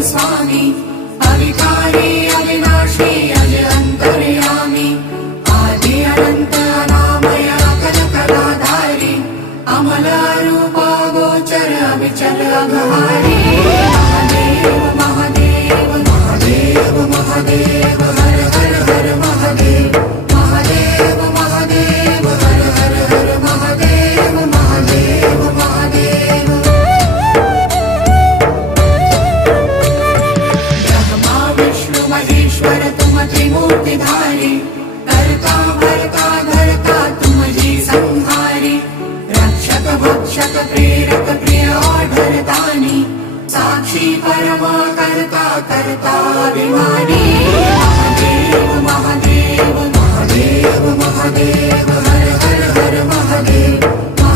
स्वामी अविकारी अविनाशी अज अंतर्यामी आदि अनंत अनामय अकल कलाधारी अमल रूप गोचर अविचल अघहारी महादेव महादेव महादेव महादेव हर हर हर महादेव महादेव महादेव हर हर हर महादेव महादेव महादेव ब्रह्मा विष्णु महेश्वर तुम त्रिमूर्तिधारी कर्ता भर्ता धर्ता तुम जी संहारी रक्षक भक्षक प्रेरक प्रिय धरतानी साक्षी परमा कर्ता कर्ता अभिमानी महादेव महादेव महादेव महादेव हर हर हर महादेव